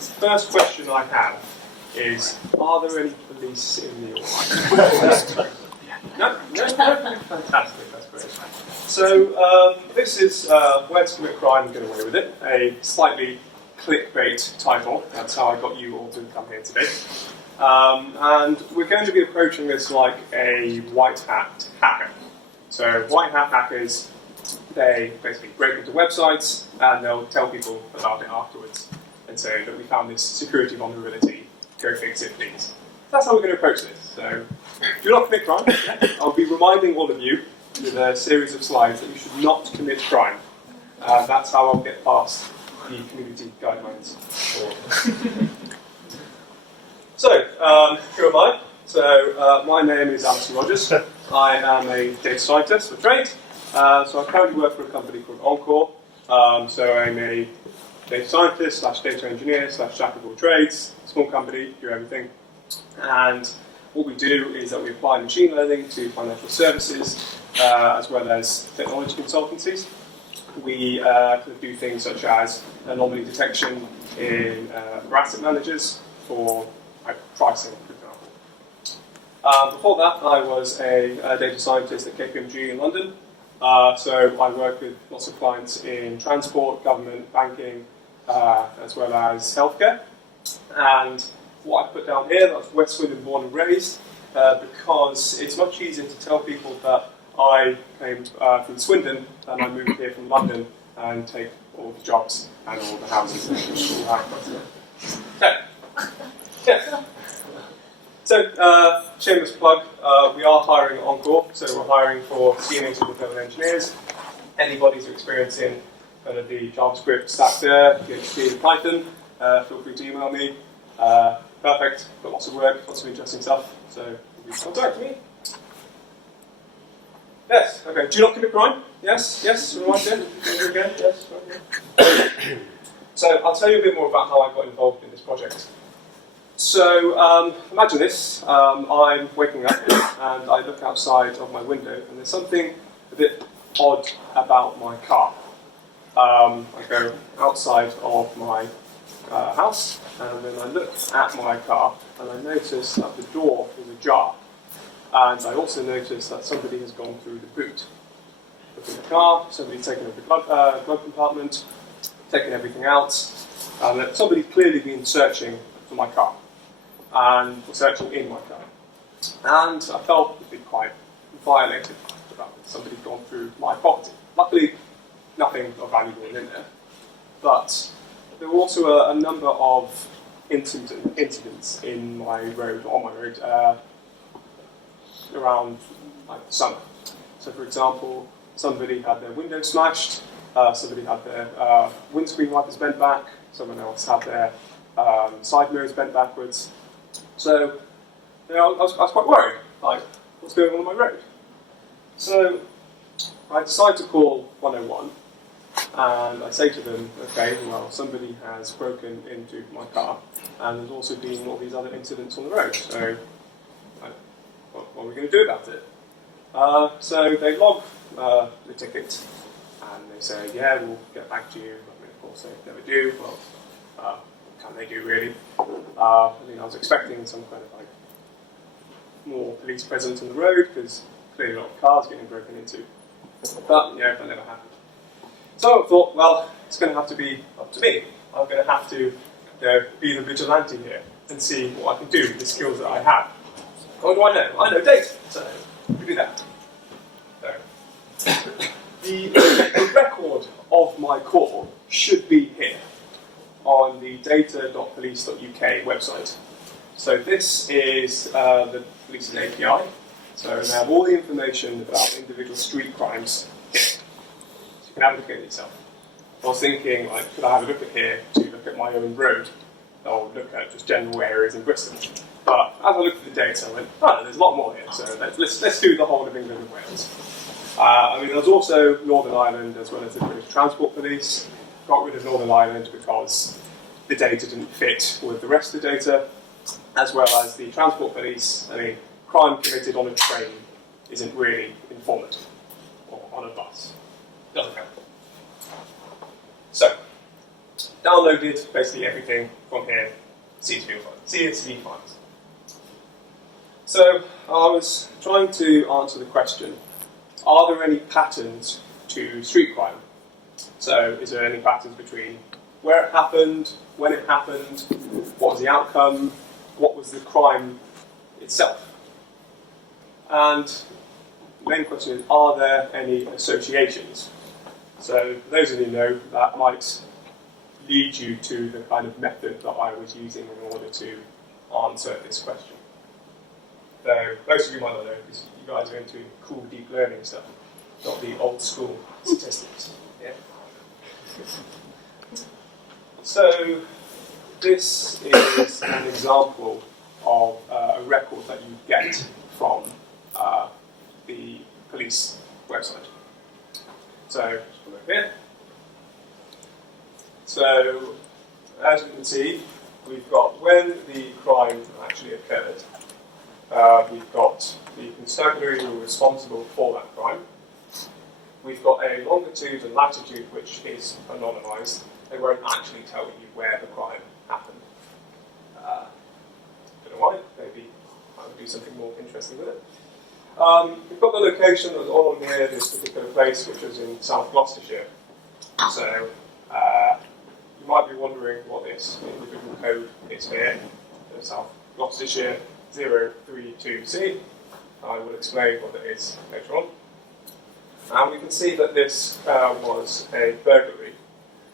first question I have is, are there any police in the audience? No? Fantastic, that's great. So this is Where to Commit Crime and Get Away With It, a slightly clickbait title. That's how I got you all to come here today. And we're going to be approaching this like a white hat hacker. So white hat hackers, they basically break into websites and they'll tell people about it afterwards and say that we found this security vulnerability, go fix it please. That's how we're going to approach this. So do not commit crime. I'll be reminding all of you with a series of slides that you should not commit crime. That's how I'll get past the community guidelines. So, who am I? So, my name is Alistair Rogers. I am a data scientist for trade. So I currently work for a company called OnCorps. So I'm a data scientist / data engineer / jack of all trades, small company, do everything. And what we do is that we apply machine learning to financial services as well as technology consultancies. We do things such as anomaly detection for asset managers for pricing, for example. Before that, I was a data scientist at KPMG in London. So I work with lots of clients in transport, government, banking, as well as healthcare. And what I put down here, that's West Swindon born and raised, because it's much easier to tell people that I came from Swindon and I moved here from London and take all the jobs and all the houses and all that. So, shameless plug, we are hiring at OnCorps, so we're hiring for senior to level engineers. Anybody who's experiencing kind of the JavaScript stack there, PHP and Python, feel free to email me. Perfect, got lots of work, lots of interesting stuff, so please contact me. Yes, okay, do not commit crime? Yes, remind me again, yes, okay. So I'll tell you a bit more about how I got involved in this project. So imagine this, I'm waking up and I look outside of my window and there's something a bit odd about my car. I go outside of my house and then I look at my car and I notice that the door is ajar. And I also notice that somebody has gone through the boot. Look in the car, somebody's taken over the glove compartment, taken everything out, and somebody's clearly been searching for my car. And for searching in my car. And I felt a bit quite violated about it. Somebody had gone through my property. Luckily, nothing of value was in there. But there were also a number of incidents in my road, on my road, around like the summer. So for example, somebody had their window smashed, somebody had their windscreen wipers bent back, someone else had their side mirrors bent backwards. So, I was quite worried, like, what's going on my road? So, I decide to call 101, and I say to them, okay, well, somebody has broken into my car, and there's also been all these other incidents on the road, so, what are we going to do about it? So, they log the ticket, and they say, yeah, we'll get back to you. I mean, of course, they never do. Well, what can they do, really? I was expecting some kind of like more police presence on the road because clearly a lot of cars getting broken into. But yeah, that never happened. So I thought, well, it's going to have to be up to me. I'm going to have to be the vigilante here and see what I can do with the skills that I have. What do I know? I know data, so we do that. So, the record of my call should be here on the data.police.uk website. So this is the policing API. So they have all the information about individual street crimes here. So you can have a look at it yourself. I was thinking, like, could I have a look at here to look at my own road? Or look at just general areas in Bristol. But as I looked at the data, I went, oh, there's a lot more here. So let's do the whole of England and Wales. There's also Northern Ireland as well as the British Transport Police. Got rid of Northern Ireland because the data didn't fit with the rest of the data, as well as the Transport Police. I mean, crime committed on a train isn't really informative, or on a bus. Doesn't help. So, downloaded basically everything from here, CSV files. So I was trying to answer the question, are there any patterns to street crime? So is there any patterns between where it happened, when it happened, what was the outcome, what was the crime itself? And the main question is, are there any associations? So for those of you who know, that might lead you to the kind of method that I was using in order to answer this question. So most of you might not know, because you guys are into cool deep learning stuff, not the old school statistics. Yeah? So this is an example of a record that you get from the police website. So just come over here. So as you can see, we've got when the crime actually occurred. We've got the constabulary who were responsible for that crime. We've got a longitude and latitude which is anonymised. They won't actually tell you where the crime happened. Don't know why. Maybe I would do something more interesting with it. We've got the location that was all on here, this particular place, which was in South Gloucestershire. So you might be wondering what this individual code is here. So South Gloucestershire 032C. I will explain what it is later on. And we can see that this was a burglary,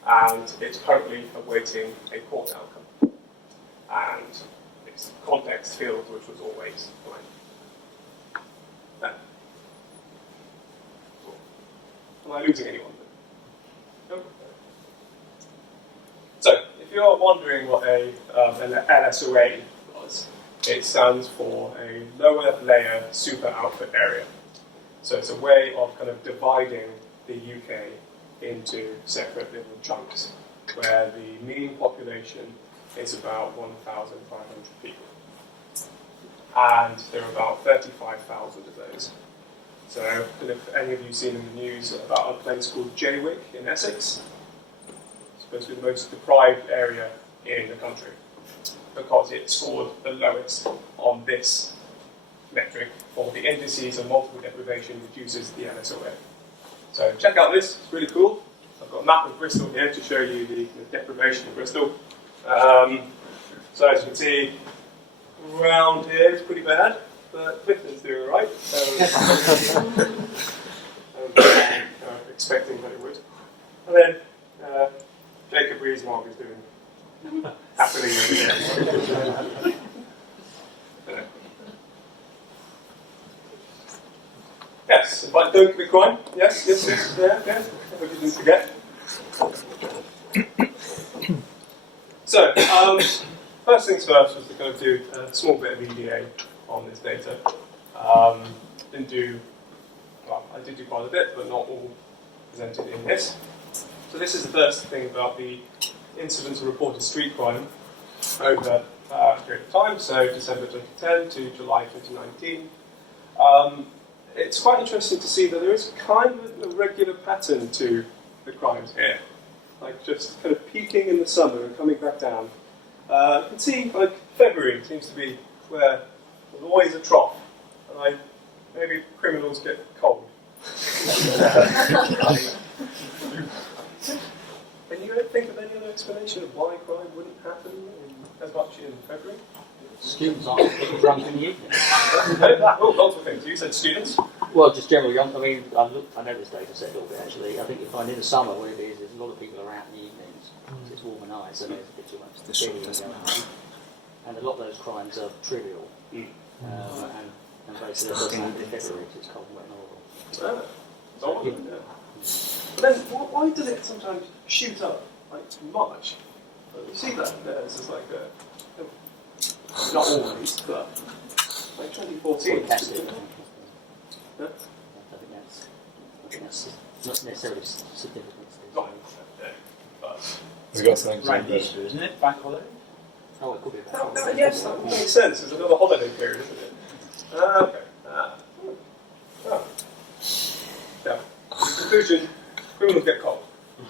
and it's currently awaiting a court outcome. And it's context field, which was always blank. Am I losing anyone? No? So, if you're wondering what an LSOA was, it stands for a lower layer super output area. So it's a way of kind of dividing the UK into separate little chunks, where the mean population is about 1,500 people. And there are about 35,000 of those. So, I don't know if any of you have seen in the news about a place called Jaywick in Essex. It's supposed to be the most deprived area in the country, because it scored the lowest on this metric for the indices of multiple deprivation reduces the LSOA. So check out this, it's really cool. I've got a map of Bristol here to show you the deprivation of Bristol. So as you can see, around here it's pretty bad, but Clifton's doing alright. Expecting that it would. And then Jacob Rees-Mogg is doing happily over there. Yes, but don't commit crime. Yes, yeah. We didn't forget. So, first things first was to kind of do a small bit of EDA on this data. I did do quite a bit, but not all presented in this. So this is the first thing about the incidence of reported street crime over a period of time, so December 2010 to July 2019. It's quite interesting to see that there is kind of a regular pattern to the crimes here. Like just kind of peaking in the summer and coming back down. You can see like February seems to be where there's always a trough. And maybe criminals get cold. Can you think of any other explanation of why crime wouldn't happen as much in February? Students aren't drunk in the evening. Oh, lots of things. You said students? Well, just generally, I mean, I know this data set a little bit actually. I think you find in the summer what it is, there's a lot of people are out in the evenings. So it's warm and nice, and there's a bit too much going on. And a lot of those crimes are trivial. And basically, it doesn't happen in February because it's cold and wet and horrible. It's odd, yeah. But then, why does it sometimes shoot up like March? You see that there, it's just like not always, but like 2014. I think that's not necessarily significant. It's got something right, Easter, isn't it? Bank holiday? Oh, it could be a bank holiday. Yes, that would make sense. It's another holiday period, isn't it? Okay. Yeah. In conclusion, criminals get cold.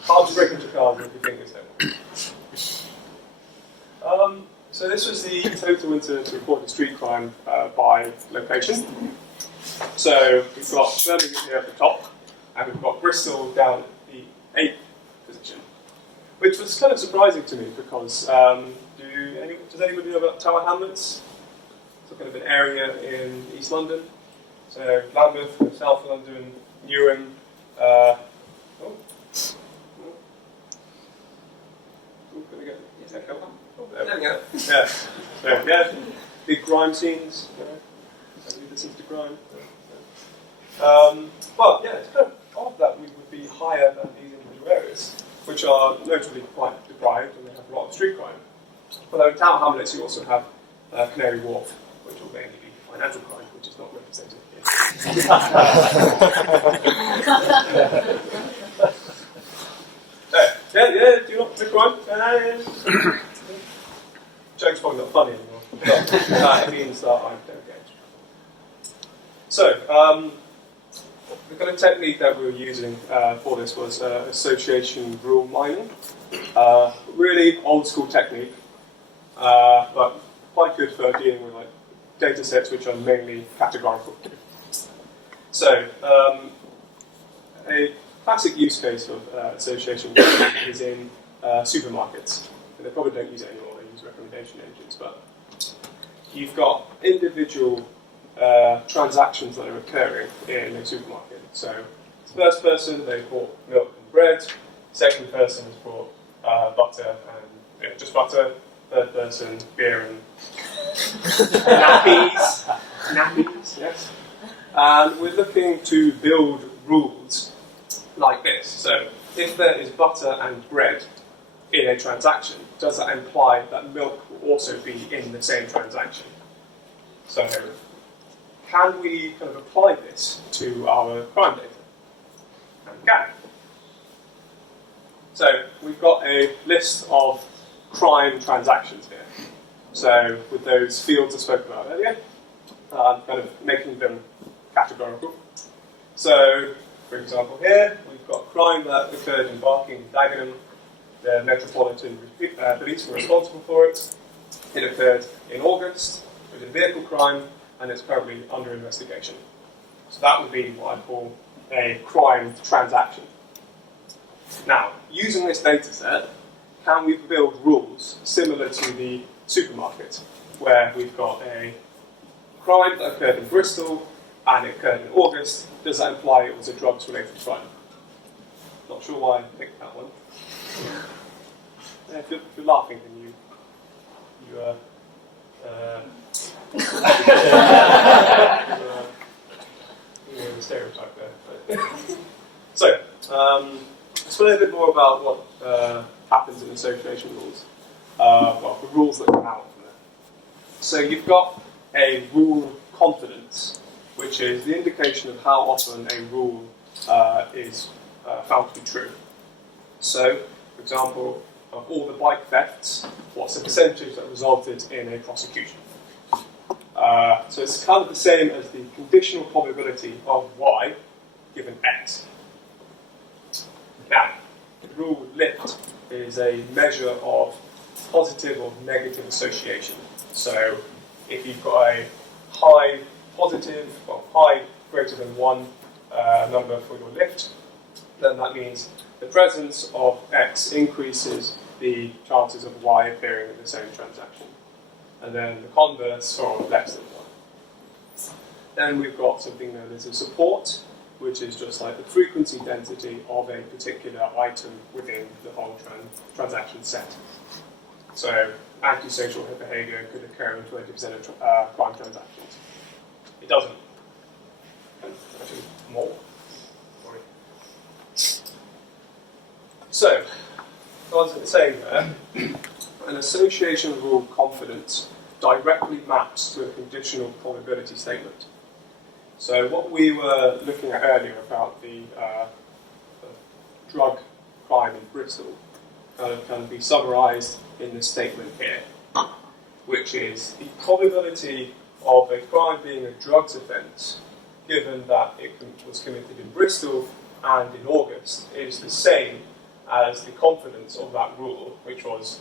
Hard to break into cars if you think it's them. So this was the total incidence of reported street crime by location. So we've got Birmingham here at the top, and we've got Bristol down at the 8th position, which was kind of surprising to me because does anybody know about Tower Hamlets? It's kind of an area in East London. So Lambeth, South London, Newham. There we go. Yeah. So, yeah, big crime scenes. Everybody listens to crime. Well, yeah, it's kind of odd that we would be higher than these individual areas, which are notably quite deprived and they have a lot of street crime. Although in Tower Hamlets you also have Canary Wharf, which will mainly be financial crime, which is not represented here. Yeah, do you not street crime? Joke's probably not funny anymore. But it means that I don't get it. So, the kind of technique that we were using for this was association rule mining. Really old school technique, but quite good for dealing with data sets which are mainly categorical. So, a classic use case of association mining is in supermarkets. And they probably don't use it anymore, they use recommendation engines, but you've got individual transactions that are occurring in a supermarket. So, the first person, they bought milk and bread. Second person has bought butter and just butter. Third person, beer and nappies. Nappies, yes. And we're looking to build rules like this. So, if there is butter and bread in a transaction, does that imply that milk will also be in the same transaction? So, can we kind of apply this to our crime data? And we can. So, we've got a list of crime transactions here. So, with those fields I spoke about earlier, kind of making them categorical. So, for example, here we've got crime that occurred in Barking and Dagenham. The Metropolitan Police were responsible for it. It occurred in August. It was a vehicle crime, and it's currently under investigation. So that would be what I call a crime transaction. Now, using this data set, can we build rules similar to the supermarket, where we've got a crime that occurred in Bristol and it occurred in August? Does that imply it was a drugs-related crime? Not sure why I picked that one. Yeah, if you're laughing, then you're the stereotype there. So, explain a bit more about what happens in association rules. Well, the rules that come out from it. So you've got a rule confidence, which is the indication of how often a rule is found to be true. So, for example, of all the bike thefts, what's the percentage that resulted in a prosecution? So it's kind of the same as the conditional probability of y given x. Now, the rule with lift is a measure of positive or negative association. So if you've got a high positive, well, high greater than 1 number for your lift, then that means the presence of x increases the chances of y appearing in the same transaction. And then the converse for less than 1. Then we've got something known as a support, which is just like the frequency density of a particular item within the whole transaction set. So antisocial behaviour could occur in 20% of crime transactions. It doesn't. Actually, more. Sorry. So, as I was saying there, an association rule confidence directly maps to a conditional probability statement. So what we were looking at earlier about the drug crime in Bristol can be summarised in this statement here, which is the probability of a crime being a drugs offence, given that it was committed in Bristol and in August, is the same as the confidence of that rule, which was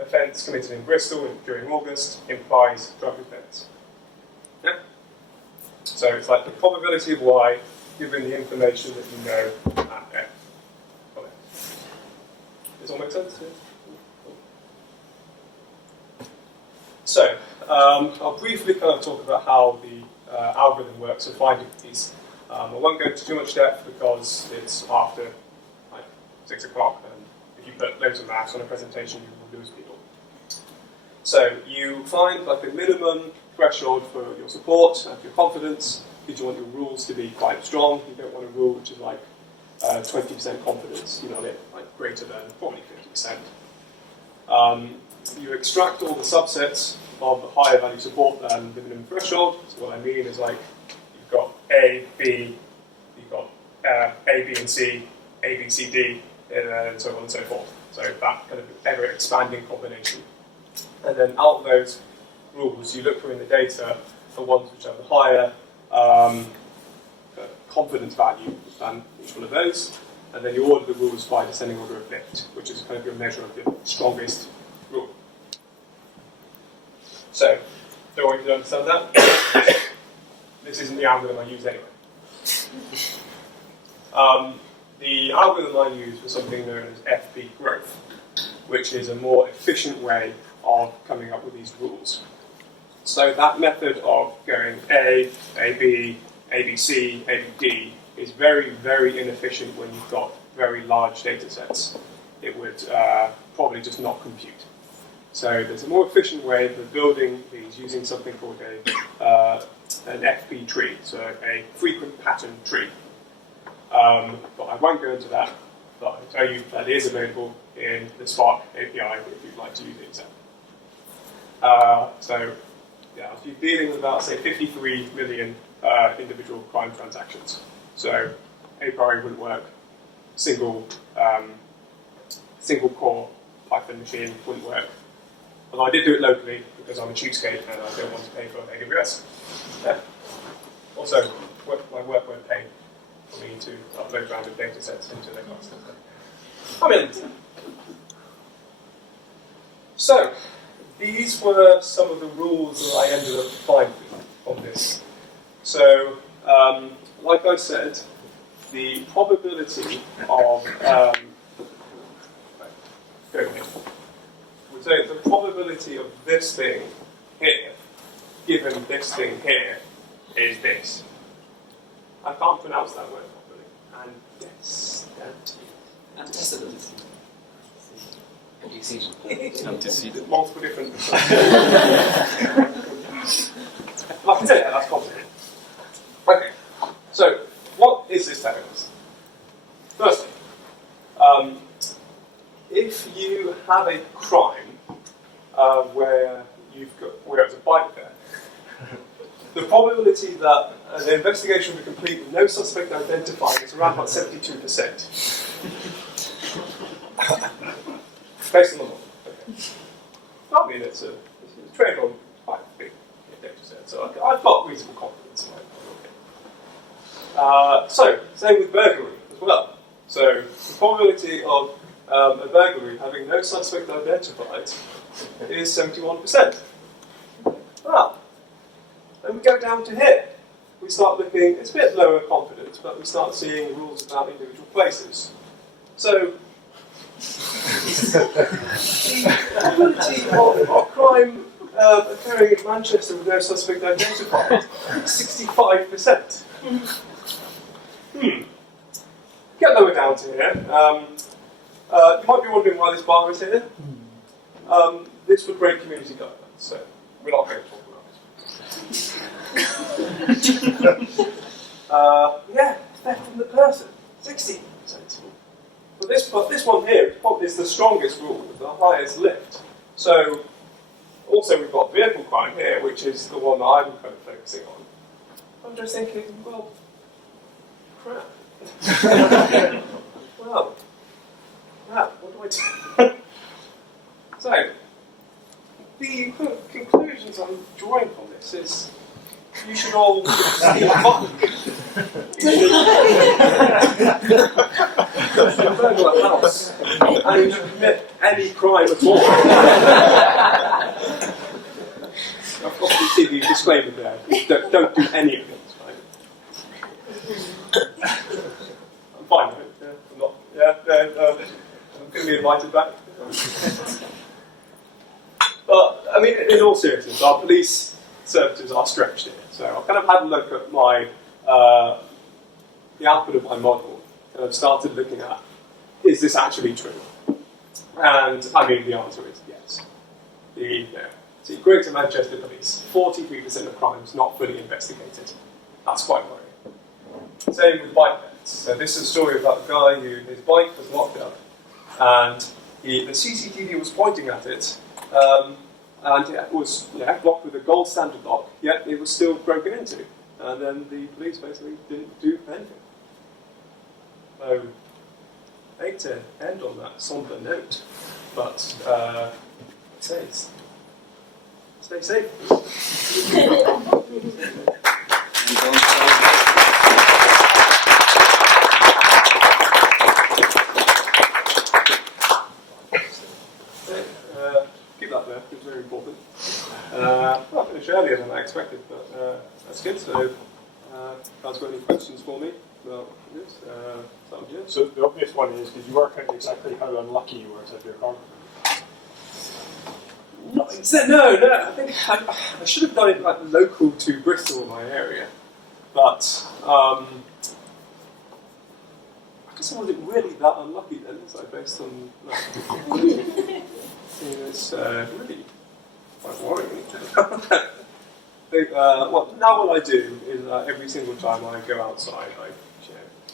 offence committed in Bristol during August implies drug offence. Yeah? So it's like the probability of Y given the information that you know at F. Okay. Does all make sense? So, I'll briefly kind of talk about how the algorithm works for finding these. I won't go into too much depth because it's after like 6 o'clock, and if you put loads of maths on a presentation, you will lose people. So you find like a minimum threshold for your support and for your confidence, because you want your rules to be quite strong. You don't want a rule which is like 20% confidence, you know, like greater than probably 50%. You extract all the subsets of the higher value support than the minimum threshold. So what I mean is like you've got A, B, you've got A, B, and C, A, B, C, D, and so on and so forth. So that kind of ever-expanding combination. And then out of those rules, you look for in the data for ones which have the higher confidence value than each one of those. And then you order the rules by descending order of lift, which is kind of your measure of the strongest rule. So, don't worry if you don't understand that. This isn't the algorithm I use anyway. The algorithm I use was something known as FB growth, which is a more efficient way of coming up with these rules. So that method of going A, AB, ABC, ABD is very, very inefficient when you've got very large data sets. It would probably just not compute. So there's a more efficient way of building these using something called an FP tree, so a frequent pattern tree. But I won't go into that, but I'll tell you that it is available in the Spark API if you'd like to use it. So yeah, you're dealing with about, say, 53 million individual crime transactions. So a priori wouldn't work. Single core Python machine wouldn't work. Although I did do it locally because I'm a cheapskate and I don't want to pay for AWS. Yeah. Also, my work won't pay for me to upload random data sets into their cluster. I'm in. So, these were some of the rules that I ended up finding on this. So, like I said, the probability of so the probability of this thing here, given this thing here, is this. I can't pronounce that word properly. Antecedent. Multiple different. I can say that, that's complicated. Okay, so what is this telling us? Firstly, if you have a crime where there's a bike there, the probability that the investigation will be complete with no suspect identified is around about 72%. Based on the model. Okay. I mean, it's a trade on quite a big data set, so I've got reasonable confidence in it. So, same with burglary as well. So, the probability of a burglary having no suspect identified is 71%. Well, then we go down to here. We start looking, it's a bit lower confidence, but we start seeing rules about individual places. So, the probability of crime occurring in Manchester with no suspect identified is 65%. Get lower down to here. You might be wondering why this bar is here. This would break community guidelines, so we're not going to talk about it. Yeah, theft from the person, 16%. But this one here is the strongest rule with the highest lift. So, also we've got vehicle crime here, which is the one that I'm kind of focusing on. I'm just thinking, well, crap. Well, what do I do? So, the conclusions I'm drawing from this is you should all steal a bike. You burgle a house, and you commit any crime at all. I've obviously seen the disclaimer there. Don't do any of it, right? I'm fine with it. Yeah, I'm not. Yeah, I'm going to be invited back. But, I mean, in all seriousness, our police services are stretched here. So I've kind of had a look at my, the output of my model, and I've started looking at, is this actually true? And, I mean, the answer is yes. See, Greater Manchester Police, 43% of crimes not fully investigated. That's quite worrying. Same with bike thefts. So this is a story about a guy who, his bike was locked up, and the CCTV was pointing at it, and it was locked with a gold standard lock, yet it was still broken into. And then the police basically didn't do anything. So, I hate to end on that somber note, but stay safe. Keep that there, it's very important. Well, I finished earlier than I expected, but that's good. So, guys got any questions for me about this? So the obvious one is, did you work out exactly how unlucky you were to have your car? No. I think I should have done it like local to Bristol in my area, but I guess I wasn't really that unlucky then, was I? Based on it's really quite worrying. I think, well, now what I do is every single time I go outside, I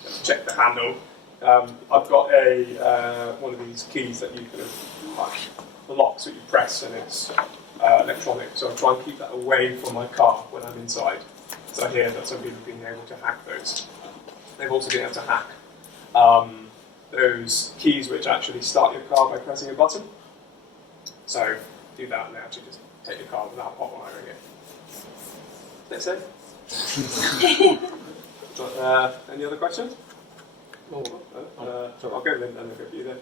just check the handle. I've got a one of these keys that you kind of the locks that you press, and it's electronic. So I try and keep that away from my car when I'm inside. So I hear that some people have been able to hack those. They've also been able to hack those keys which actually start your car by pressing a button. So do that, and they actually just take your car without hot wiring it. Stay safe. Any other questions? I'll go then, and I'll go for you then.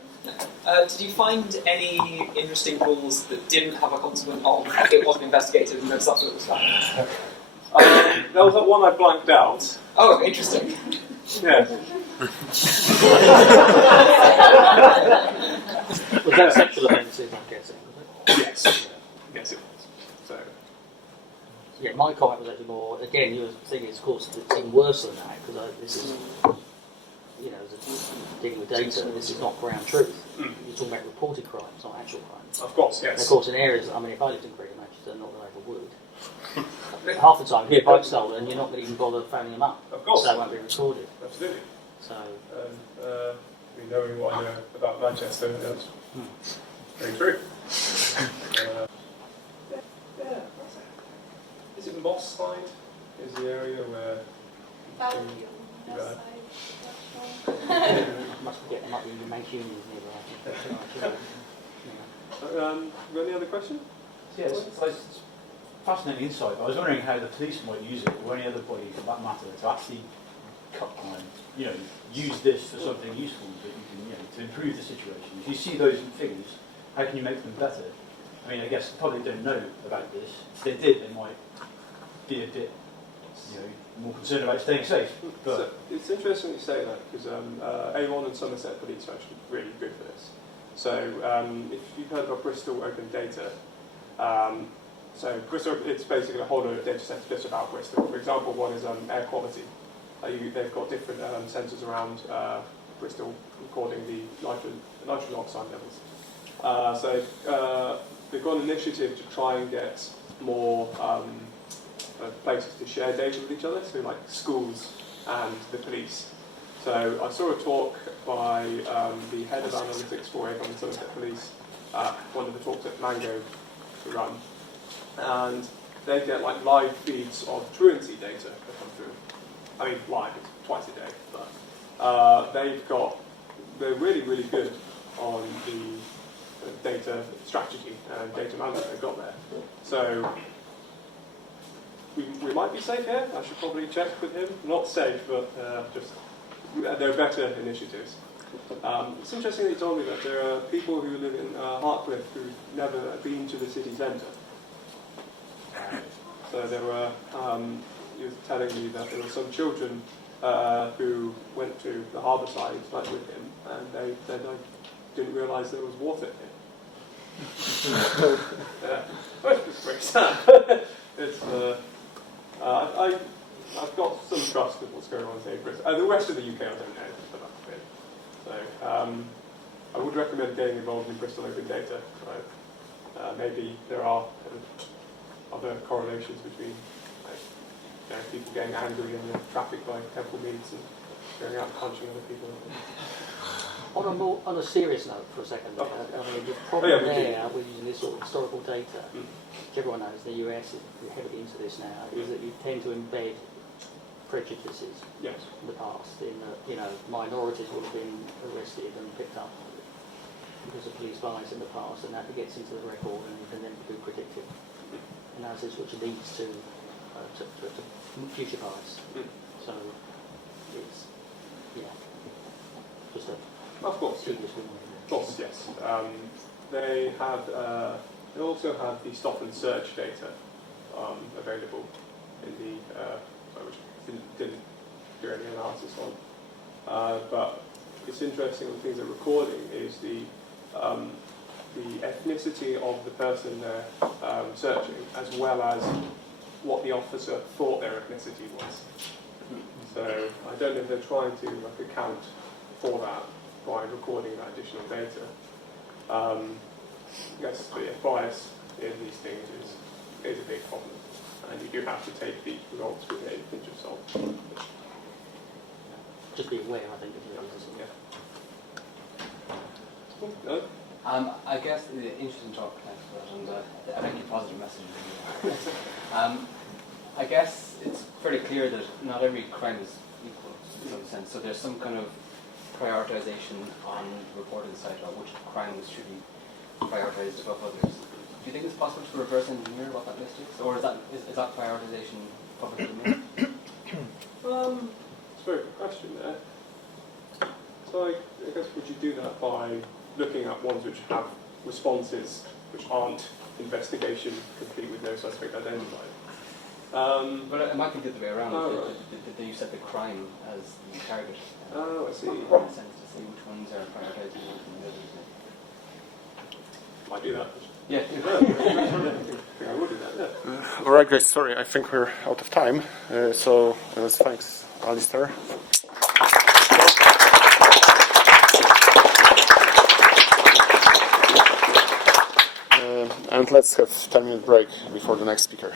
Did you find any interesting rules that didn't have a consequence on it wasn't investigated and that's what it was found? There was that one I blanked out. Oh, interesting. Yeah. Was that sexual offences, I'm guessing? Yes. Yes, it was. So. Yeah, my comment was actually more, again, you were thinking, of course, it's even worse than that, because this is, dealing with data, this is not ground truth. You're talking about reported crimes, not actual crimes. Of course, yes. And of course, in areas, I mean, if I lived in Greater Manchester, not that I ever would, half the time, if your bike's stolen, you're not going to even bother phoning them up. Of course. So it won't be recorded. Absolutely. So. Knowing what I know about Manchester, that's very true. Is it Moss Side? Is the area where... Must get might be the Mancunians nearby. Any other questions? Yes, it's a fascinating insight. I was wondering how the police might use it, or any other body for that matter, to actually cut crime. Use this for something useful that you can, to improve the situation. If you see those figures, how can you make them better? I mean, I guess the public don't know about this. If they did, they might be a bit, more concerned about staying safe. But so it's interesting you say that, because A1 and Somerset Police are actually really good for this. So if you've heard about Bristol Open Data, so Bristol, it's basically a whole load of data sets just about Bristol. For example, one is air quality. They've got different sensors around Bristol recording the nitrogen oxide levels. So they've got an initiative to try and get more places to share data with each other, so like schools and the police. So I saw a talk by the head of analytics for Avon and Somerset Police, one of the talks at Mango to run, and they get like live feeds of truancy data that come through. I mean, live, it's twice a day, but they're really, really good on the data strategy and data management they've got there. So we might be safe here. I should probably check with him. Not safe, but just there are better initiatives. It's interesting that you told me that there are people who live in Hartcliffe who've never been to the city centre. So there were, you were telling me that there were some children who went to the harbour side like with him, and they said, I didn't realise there was water here. It's very sad. It's, I've got some trust with what's going on in Bristol. The rest of the UK I don't know, but that's good. So I would recommend getting involved in Bristol Open Data. Right? Maybe there are other correlations between people getting angry in the traffic by Temple Meads and going out and punching other people. On a serious note for a second, I mean, the problem with using this sort of historical data, which everyone knows the US is heavily into this now, is that you tend to embed prejudices in the past. In minorities would have been arrested and picked up because of police bias in the past, and that gets into the record and you can then do predictive analysis, which leads to future bias. So it's just a of course, yes. They also have the stop and search data available in the which didn't do any analysis on. But it's interesting. The things they're recording is the ethnicity of the person they're searching, as well as what the officer thought their ethnicity was. So I don't know if they're trying to account for that by recording that additional data. Yes, but bias in these things is a big problem, and you do have to take the results with a pinch of salt. Just be aware, I think, of the No? I guess the interesting talk, thanks for that, and I think a positive message. I guess it's fairly clear that not every crime is equal in some sense, so there's some kind of prioritization on the reporting side of which crimes should be prioritized above others. Do you think it's possible to reverse engineer what that list is, or is that prioritization publicly made? It's a very good question there. So I guess would you do that by looking at ones which have responses which aren't investigation complete with no suspect identified? But it might be the other way around. You set the crime as the target. Oh, I see. In a sense to see which ones are prioritizing more than the others. Might do that. Yeah. I think I would do that, yeah. All right, guys, sorry, I think we're out of time. So thanks, Alistair. And let's have a 10-minute break before the next speaker.